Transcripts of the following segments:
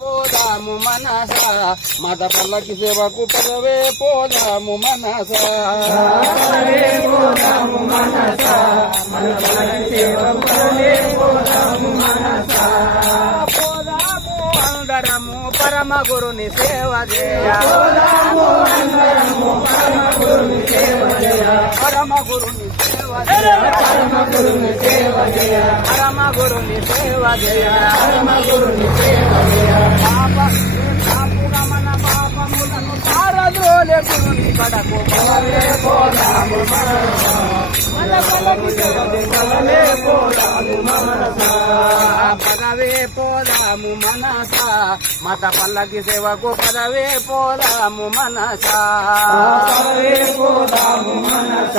పోదాము మనస మత పల్లకి సేవకు పదవే పోదాము మనస పోదాము మనస మత పల్లకి సేవకు పదవే పోదాము మనస పోదాము అందరము పరమ గురుని సేవ చేయ పోదాము అందరము పరమ గురుని సేవ చేయ పరమ గురుని సేవ చేయ పరమ గురుని సేవ చేయ పరమ గురుని సేవ చేయ పరమ గురుని సేవ చేయ పాపుగా మన పాపములను పారద్రోలే గురుని కడకు పదవే పోదాము మనస మన పల్లకి సేవకు పదవే పోదాము మనస పదవే పోదాము మనస మత పల్లకి సేవకు పదవే పోదాము మనస పదవే పోదాము మనస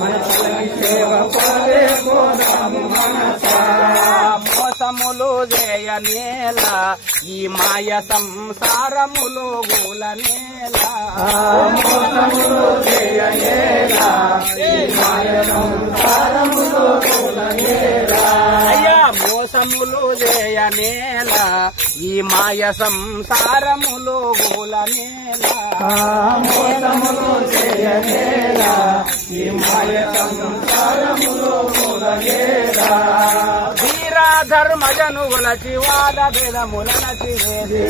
మన పల్లకి సేవకు పదవే పోదాము మనస మోసములు చేయనేల ఈ మాయ సంసారములు గూలనేల మోసములు చేయనేల ఈ మాయ సంసారములు గూలనేల అయ్యా మోసములు చేయనేల ఈ మాయ సంసారములు గూలనేల మోసములు చేయనేల ఈ మాయ సంసారములు గూలనేల ధర్మజను గులచి వాద భేదముల నచివేది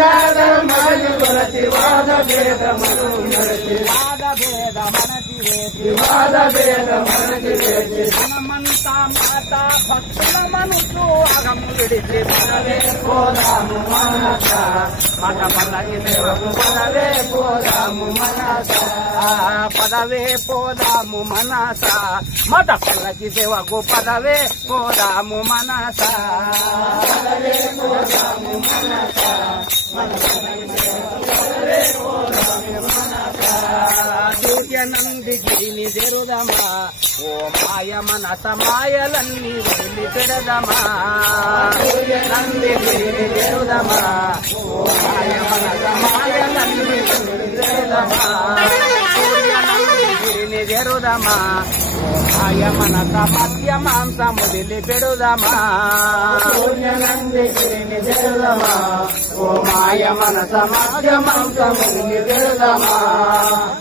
ధర్మజను గులచి వాద భేదములు నచి వాద భేదమనచివేది వాద భేదమనచివేది మనమంతా మాత భక్తుల మనసు అగము విడిచి పదవే పోదాము మనస మత పల్లకి సేవకు పదవే పోదాము మనస పదవే పోదాము మనస మత పల్లకి సేవకు పదవే పోదాము మనస పదవే పోదాము మనస మత పల్లకి సేవకు పదవే పోదాము మనస సూర్యనంది గిరిని జరుదమా ఓ మాయ మనస మాయలన్నీ వదిలి పెడదమా సూర్యనంది గిరిని జరుదమా ఓ మాయ మనస మాయలన్నీ వదిలి పెడదమా సూర్యనంది గిరిని జరుదమా ఓ మాయ మనస మధ్య మాంసం వదిలి పెడుదమా సూర్యనంది గిరిని జరుదమా ఓ మాయ మనస మధ్య మాంసం వదిలి పెడుదమా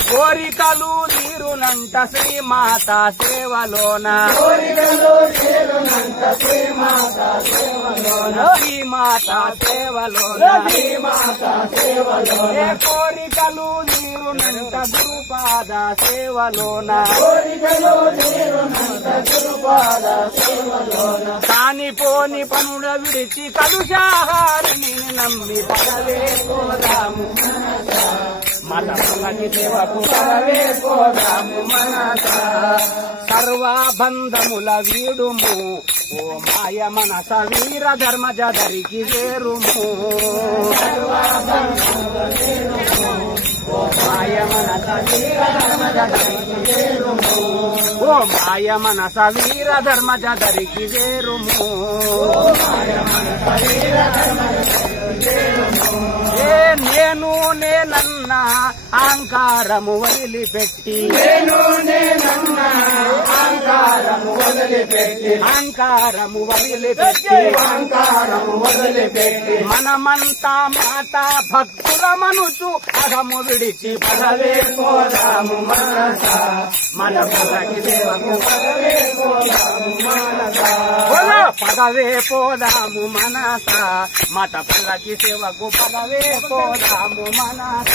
కోరికలు తీరునంట శ్రీమాత సేవలోన కోరికలు తీరునంట శ్రీమాత సేవలోన శ్రీమాత సేవలోన శ్రీమాత సేవలోన కోరికలు తీరునంట గురుపాద సేవలోన కోరికలు తీరునంట గురుపాద సేవలోన కానిపోని పనుల విడిచి కలుషాహారిని నమ్మి పదవే పోదాము మత పల్లకి సేవకు పదవే పోదాము మనస సర్వబంధముల వీడుము ఓ మాయ మనస వీర ధర్మజ ధరికి చేరుము ఓ మాయ మనస వీర ధర్మజ ధరికి చేరుము ఓ మాయ మనస వీర ధర్మజ ధరికి చేరుము నేను నేనన్న అహంకారము వదిలిపెట్టి నేను నేనన్న అహంకారము వదిలిపెట్టి అహంకారము వదిలిపెట్టి అహంకారము వదిలిపెట్టి మనమంతా మాట భక్తుల మనుచు అహము విడిచి పదవే పోదాము మనస మన పల్లకి సేవకు పదవే పోదాము మనస పదవే పోదాము మనస మత పల్లకి సేవకు పదవే పోదాము మనస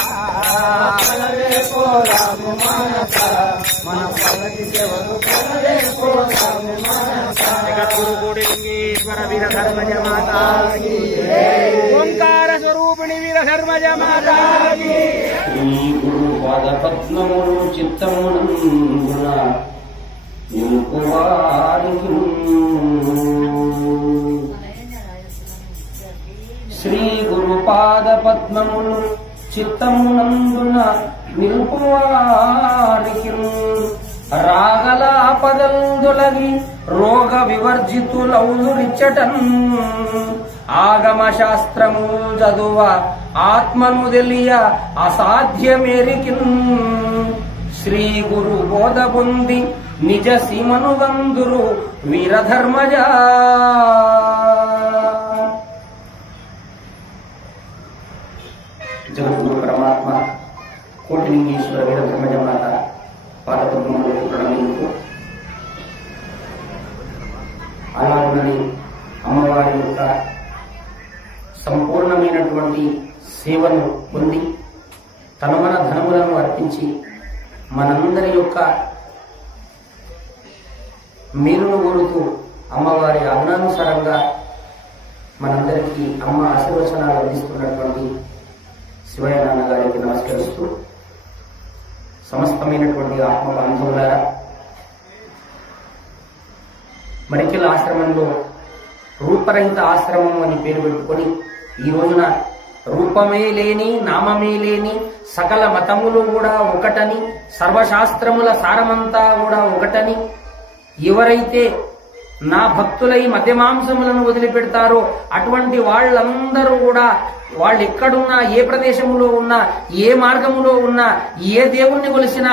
పదవే పోదాము మనస మన పల్లకి సేవకు పదవే పోదాము మనస గురుగుడీశ్వర వీర ధర్మజ మాతాకి ఓంకార స్వరూపిణి వీర ధర్మజ మాతాకి ఈ గురు పాద పద్మములు చిత్తమునందున నిలుపువారికి శ్రీ గురుపాద పద్మములు చిత్తమునందున నిలుపువారికి రాగలాపదల్దొలగి రోగ వివర్జితులౌదురిచ్చటన్ ఆగమ శాస్త్రము చదువ ఆత్మను తెలియ అసాధ్యమేరికిన్ శ్రీ గురు బోధ పొంది నిజ సీమను గందురు వీరధర్మజా జగద్గురు పరమాత్మ కోటిలింగేశ్వర వీరబ్రహ్మజమాత పాదపద్మములకు ప్రణమిస్తూ అలాగని అమ్మవారి యొక్క సంపూర్ణమైనటువంటి సేవను పొంది తనమన ధనములను అర్పించి మనందరి యొక్క మేలును కోరుతూ అమ్మవారి ఆజ్ఞానుసారంగా మనందరికీ అమ్మ ఆశీర్వచనాలు అందిస్తున్నటువంటి శివయ్య నాన్న గారికి నమస్కరిస్తూ సమస్తమైనటువంటి ఆత్మ బంధువులారా, మరికెల ఆశ్రమంలో రూపరహిత ఆశ్రమం అని పేరు పెట్టుకొని ఈ రోజున రూపమే లేని నామమే లేని సకల మతములు కూడా ఒకటని, సర్వశాస్త్రముల సారమంతా కూడా ఒకటని, ఎవరైతే నా భక్తులై మధ్యమాంసములను వదిలిపెడతారో అటువంటి వాళ్ళందరూ కూడా వాళ్ళు ఎక్కడున్నా, ఏ ప్రదేశంలో ఉన్నా, ఏ మార్గములో ఉన్నా, ఏ దేవుణ్ణి కొలిసినా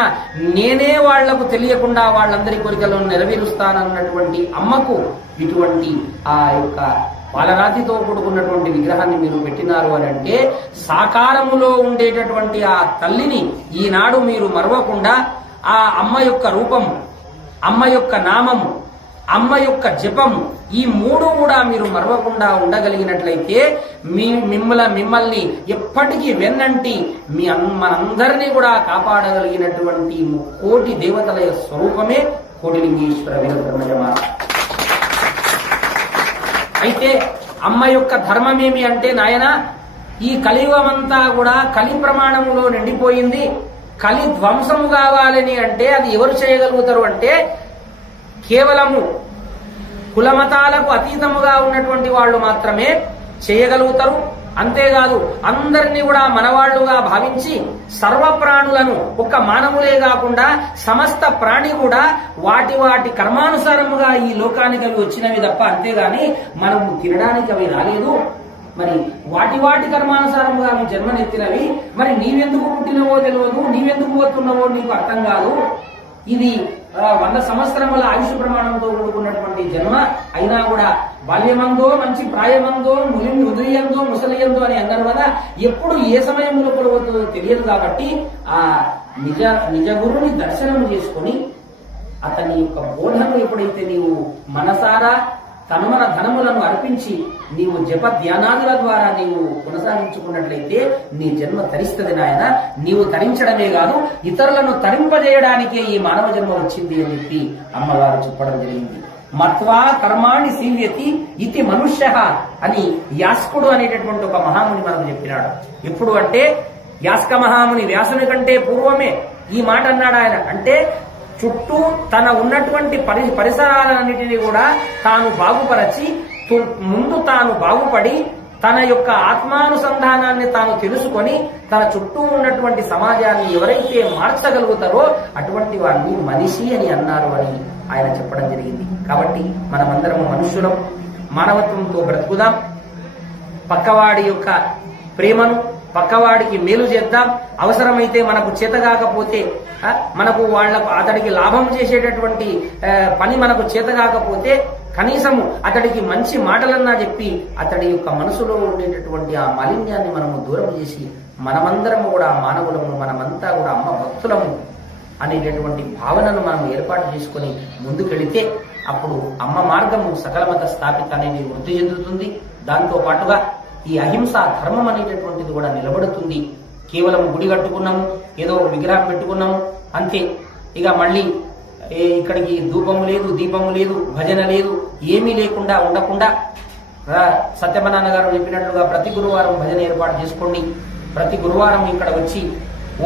నేనే వాళ్లకు తెలియకుండా వాళ్ళందరి కోరికలను నెరవేరుస్తానన్నటువంటి అమ్మకు ఇటువంటి ఆ యొక్క పాలరాతితో కూడుకున్నటువంటి విగ్రహాన్ని మీరు పెట్టినారు అని అంటే సాకారములో ఉండేటటువంటి ఆ తల్లిని ఈనాడు మీరు మరవకుండా ఆ అమ్మ యొక్క రూపము, అమ్మ యొక్క నామము, అమ్మ యొక్క జపము, ఈ మూడు కూడా మీరు మరవకుండా ఉండగలిగినట్లయితే మిమ్మల్ని ఎప్పటికీ వెన్నంటి మనందరినీ కూడా కాపాడగలిగినటువంటి కోటి దేవతల స్వరూపమే కోటిలింగేశ్వర వీరబ్రహ్మజమాత. అయితే అమ్మ యొక్క ధర్మమేమి అంటే నాయన, ఈ కలియుగమంతా కూడా కలి ప్రమాణములో నిండిపోయింది. కలి ధ్వంసము కావాలని అంటే అది ఎవరు చేయగలుగుతారు అంటే కేవలము కులమతాలకు అతీతముగా ఉన్నటువంటి వాళ్ళు మాత్రమే చేయగలుగుతారు. అంతేకాదు అందరినీ కూడా మనవాళ్లుగా భావించి సర్వప్రాణులను, ఒక్క మానవులే కాకుండా సమస్త ప్రాణి కూడా వాటి వాటి కర్మానుసారముగా ఈ లోకానికి అవి వచ్చినవి తప్ప, అంతేగాని మనము తినడానికి అవి రాలేదు. మరి వాటి కర్మానుసారముగా అవి జన్మనెత్తినవి. మరి నీవెందుకు పుట్టినవో తెలియదు, నీవెందుకు పోతున్నావో నీకు అర్థం కాదు. ఇది 100 సంవత్సరముల ఆయుష్ ప్రమాణంతో కూడుకున్నటువంటి జన్మ అయినా కూడా బాల్యమందో, మంచి ప్రాయమందో, ముదిరియందో, ముసలియందో అని అన్నారు కదా, ఎప్పుడు ఏ సమయంలో పొడవుతుందో తెలియదు. కాబట్టి ఆ నిజ గురుని దర్శనం చేసుకుని అతని యొక్క బోధనను ఎప్పుడైతే నీవు మనసారా తనుమన ధనములను అర్పించి నీవు జప ధ్యానాదుల ద్వారా నీవు కొనసాగించుకున్నట్లయితే నీ జన్మ తరిస్తుంది నాయన. నీవు తరించడమే కాదు, ఇతరులను తరింపజేయడానికే ఈ మానవ జన్మ వచ్చింది అని చెప్పి అమ్మవారు చెప్పడం జరిగింది. మత్వా కర్మాణి సీవ్యతి ఇతి మనుష్య అని యాస్కుడు అనేటటువంటి ఒక మహాముని మనకు చెప్పినాడు. ఎప్పుడు అంటే యాస్క మహాముని వ్యాసుని కంటే పూర్వమే ఈ మాట అన్నాడు ఆయన. అంటే చుట్టూ తన ఉన్నటువంటి పరిసరాలన్నిటినీ కూడా తాను బాగుపరచి ముందు తాను బాగుపడి తన యొక్క ఆత్మానుసంధానాన్ని తాను తెలుసుకొని తన చుట్టూ ఉన్నటువంటి సమాజాన్ని ఎవరైతే మార్చగలుగుతారో అటువంటి వారిని మనిషి అని అన్నారు అని ఆయన చెప్పడం జరిగింది. కాబట్టి మనమందరం మనుష్యులం, మానవత్వంతో బ్రతుకుదాం. పక్కవాడి యొక్క ప్రేమను, పక్కవాడికి మేలు చేద్దాం. అవసరమైతే మనకు చేత కాకపోతే, మనకు అతడికి లాభం చేసేటటువంటి పని మనకు చేత కాకపోతే కనీసము అతడికి మంచి మాటలన్నా చెప్పి అతడి యొక్క మనసులో ఉండేటటువంటి ఆ మాలిన్యాన్ని మనము దూరం చేసి మనమందరము కూడా మానవులము, మనమంతా కూడా అమ్మ భక్తులము అనేటటువంటి భావనను మనం ఏర్పాటు చేసుకుని ముందుకెళితే అప్పుడు అమ్మ మార్గము సకల మత స్థాపిత అనేది వృద్ధి చెందుతుంది. దాంతో పాటుగా ఈ అహింస ధర్మం అనేటటువంటిది కూడా నిలబడుతుంది. కేవలం గుడి కట్టుకున్నాము, ఏదో విగ్రహం పెట్టుకున్నాము అంతే, ఇక మళ్ళీ ఇక్కడికి ధూపము లేదు, దీపము లేదు, భజన లేదు, ఏమీ లేకుండా ఉండకుండా సత్యమనాన్న గారు చెప్పినట్లుగా ప్రతి గురువారం భజన ఏర్పాటు చేసుకోండి. ప్రతి గురువారం ఇక్కడ వచ్చి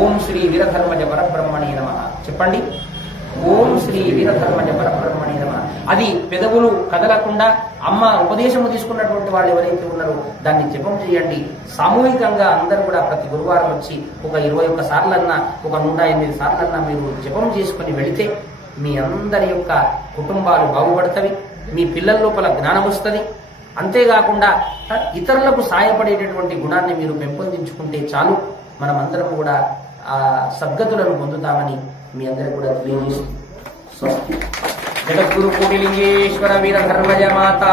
ఓం శ్రీ వీరధర్మజ పరబ్రహ్మణే నమః చెప్పండి. ఓం శ్రీ వీరధర్మజ పరబ్రహ్మణే నమః. అది పెదవులు కదలకుండా అమ్మ ఉపదేశము తీసుకున్నటువంటి వాళ్ళు ఎవరైతే ఉన్నారో దాన్ని జపం చేయండి. సామూహికంగా అందరూ కూడా ప్రతి గురువారం వచ్చి ఒక 21 సార్లన్నా, ఒక 108 సార్లన్నా మీరు జపం చేసుకుని వెళితే మీ అందరి యొక్క కుటుంబాలు బాగుపడతవి, మీ పిల్లల లోపల జ్ఞానం వస్తుంది. అంతేకాకుండా ఇతరులకు సాయపడేటటువంటి గుణాన్ని మీరు పెంపొందించుకుంటే చాలు, మనమందరం కూడా ఆ సద్గతులను పొందుతామని మీ అందరికీ కూడా తెలియజేస్తుంది. స్వస్తి. జగద్గురు కోటిలింగేశ్వర వీరధర్మజ మాతా